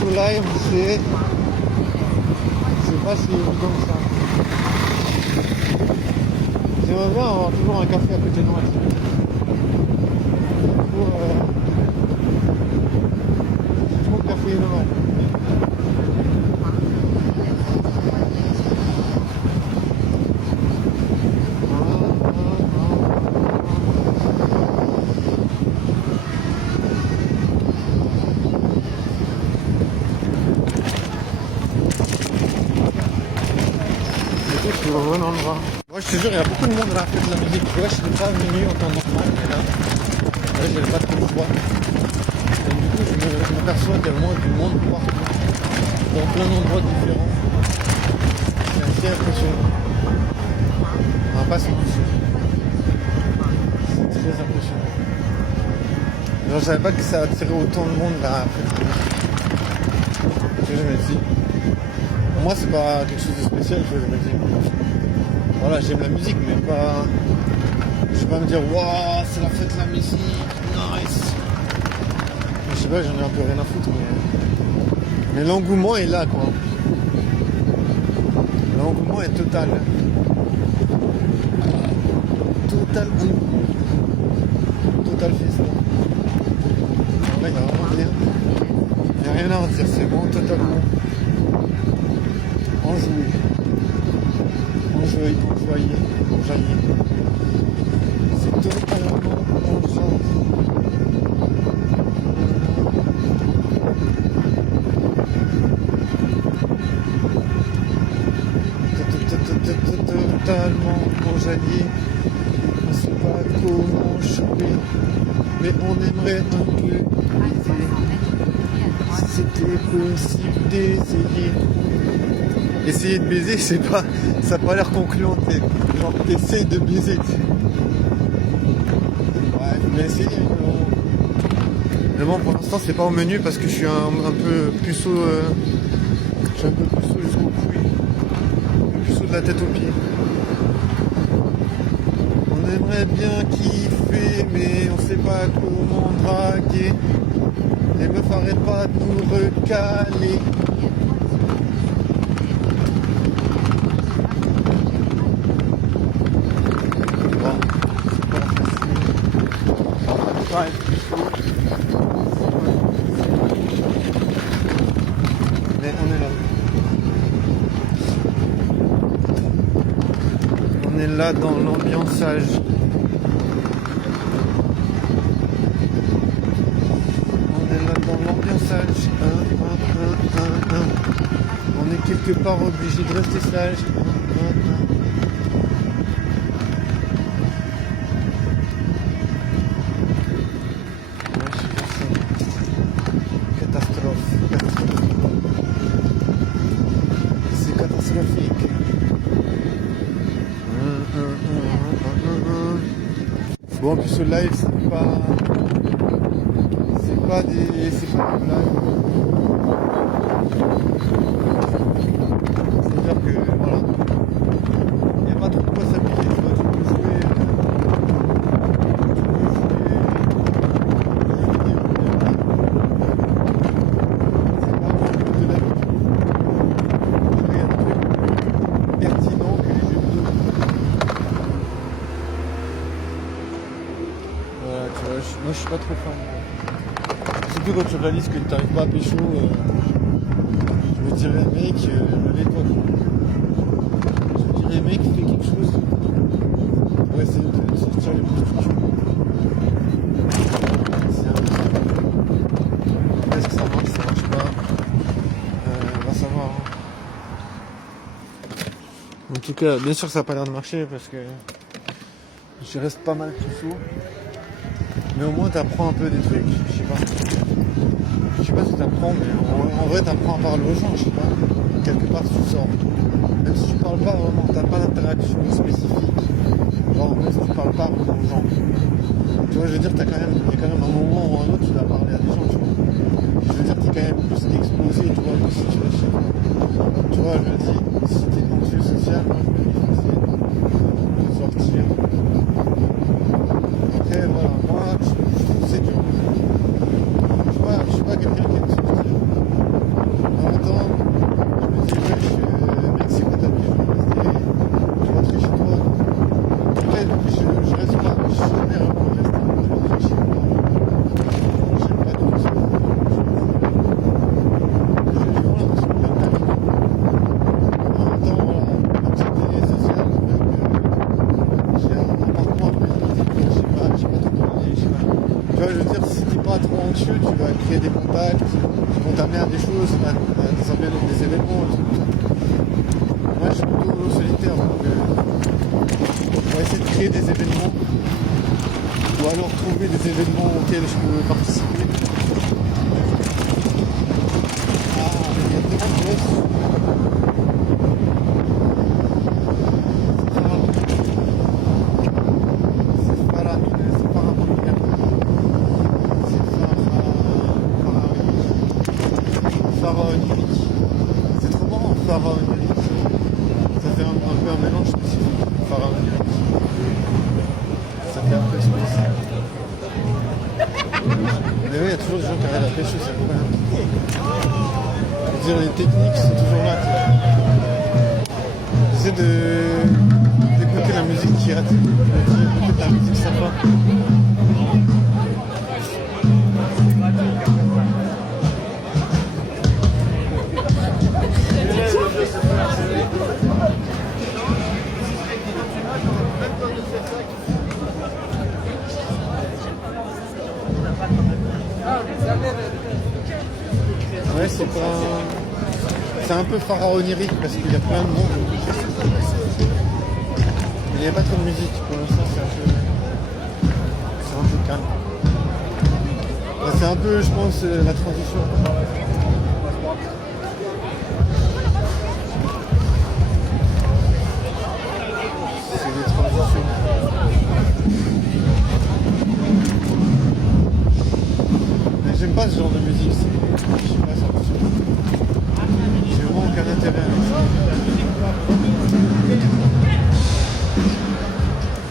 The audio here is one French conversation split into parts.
Pichou Live, c'est... Je sais pas si c'est comme ça. J'aimerais bien avoir toujours un café à côté de moi. Je trouve le café est normal. Je suis au bon endroit. Moi je te jure, il y a beaucoup de monde à la fête de la musique. Tu vois, je suis pas venu en temps normal, mais là j'ai pas trop le choix. Et du coup, je m'aperçois qu'il y a vraiment du monde partout, dans plein d'endroits différents. C'est assez impressionnant. On va pas s'en toucher. C'est très impressionnant. Genre, je savais pas que ça attirait autant de monde là. Je me dis. Pour moi, c'est pas quelque chose de spécial, je me dis. Voilà, j'aime la musique, mais pas. Je vais pas me dire, waouh, c'est la fête de la musique, nice. Je sais pas, j'en ai un peu rien à foutre, mais l'engouement est là, quoi. L'engouement est total. Total engouement. Total fest. Là, il y a vraiment rien. Il n'y a rien à redire, c'est bon, totalement enjoué. Enjaillé. C'est totalement enjaillé. Totalement enjaillé. On sait pas comment choper, mais on aimerait un peu baiser. Si c'était possible d'essayer. Essayer de baiser, c'est pas, ça n'a pas l'air concluant. Genre, t'essayes de baiser. Ouais, faut bien essayer. Mais bon, pour l'instant, c'est pas au menu parce que je suis un peu puceau. Je suis un peu puceau jusqu'au couilles. Un peu puceau de la tête aux pieds. On aimerait bien kiffer, mais on sait pas comment draguer. Les meufs arrêtent pas de nous recaler. Mais on est là. On est là dans l'ambiançage. On est là dans l'ambiançage. On est quelque part obligé de rester sage. C'est catastrophique. Bon, puis ce live, c'est pas des lives. C'est-à-dire que, voilà, il n'y a pas trop de quoi s'appliquer, tu vois, tu peux jouer pertinent que les jeux vidéo. Voilà, tu vois, moi je suis pas trop fan. Surtout quand tu réalises que tu n'arrives pas à pécho, je me dirais mec, lève-toi. Je me dirais mec, fais quelque chose pour essayer de sortir les bouches du cul. Est-ce que ça marche pas, on va savoir. Hein. En tout cas, bien sûr ça n'a pas l'air de marcher parce que je reste pas mal puceau. Mais au moins t'apprends un peu des trucs, je sais pas. Je sais pas si t'apprends, mais en vrai t'apprends à parler aux gens, je sais pas. Quelque part tu sors. Même si tu parles pas vraiment, t'as pas d'interaction spécifique. Genre même si tu parles pas vraiment aux gens. Tu vois, je veux dire, il y a quand même un moment ou un autre tu dois parler à des gens, tu vois. Je veux dire, t'es quand même plus exposé, tu vois, une situation. Tu vois, je me dis, si t'es anxieux social, moi je me dis, de sortir. Après, voilà, moi, c'est dur. Je suis pas quelqu'un qui aime sortir. dois créer des contacts qui vont t'amener à des choses, à des événements, des trucs comme ça. Moi je suis plutôt solitaire, donc on va essayer de créer des événements ou alors trouver des événements auxquels je peux participer. Ah, il y a tellement de choses. C'est trop marrant, pharaon onirique. Ça fait un peu un mélange spécifique. Pharaon onirique. Ça fait un peu spécial. Mais oui, il y a toujours des gens qui arrivent à pêcher, c'est incroyable. Je veux dire, les techniques sont toujours là. J'essaie d'écouter la musique qui rate. D'écouter la musique sympa. Ouais, c'est un peu pharaonique parce qu'il y a plein de monde. Il n'y a pas trop de musique pour l'instant, c'est un peu calme. C'est un peu, je pense, la transition. C'est des transitions. Mais j'aime pas ce genre de musique. Je sais pas, ça. J'ai vraiment aucun intérêt avec ça.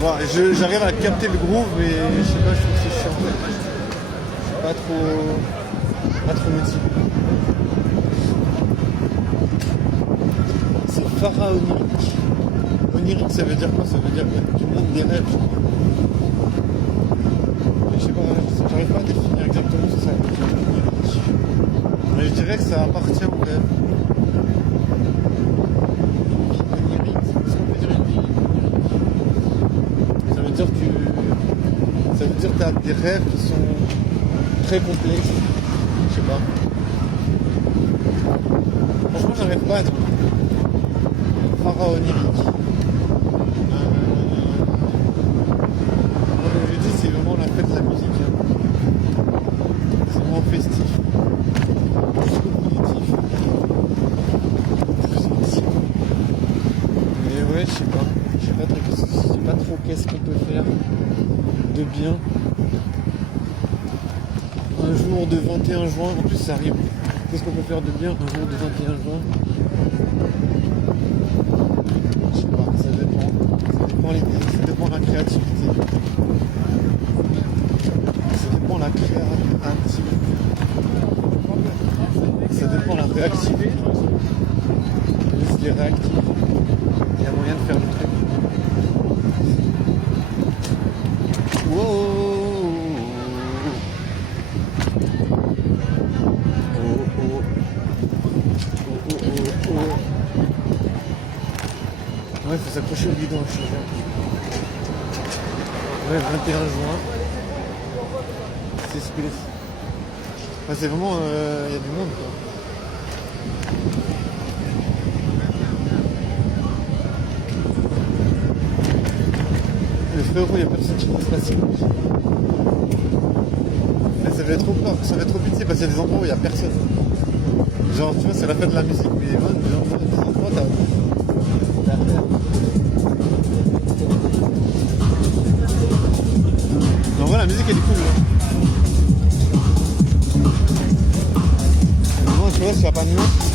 Bon, j'arrive à capter le groove, mais je sais pas, je trouve que c'est chiant. Je suis pas trop motivé. C'est pharaonique. Onirique, ça veut dire quoi? Ça veut dire du monde des rêves. Mais je sais pas, j'arrive pas à définir exactement ce que ça veut dire onirique. Mais je dirais que ça appartient au rêve. Onirique, est-ce qu'on peut dire une vie onirique? Ça veut dire que tu as des rêves qui sont très complexes. Je sais pas. Franchement, j'arrive pas à être pharaonique. Comme je dis, c'est vraiment la fête de la musique. C'est vraiment festif. Positif. Mais ouais, je sais pas trop qu'est-ce qu'on peut faire de bien. Un jour de 21 juin, en plus ça arrive. Qu'est-ce qu'on peut faire de bien un jour de 21 juin? Je sais pas, ça dépend de la créativité. Ça dépend de la créativité. Ça dépend de la réactivité. Si les réactifs, il y a moyen de faire le truc. Wow. Ouais, il faut s'accrocher au guidon, je suis sûr. Ouais, 21 juin. C'est space. Enfin, c'est vraiment... il y a du monde, quoi. Le frérot, il n'y a personne qui passe passer. Mais ça fait trop peur, ça fait trop pitié parce qu'il y a des endroits où il n'y a personne. Genre, tu vois, c'est la fête de la musique, mais ouais, des endroits, t'as rien. En vrai, la musique, elle est cool. Hein. Tu vois, s'il n'y a pas de monde.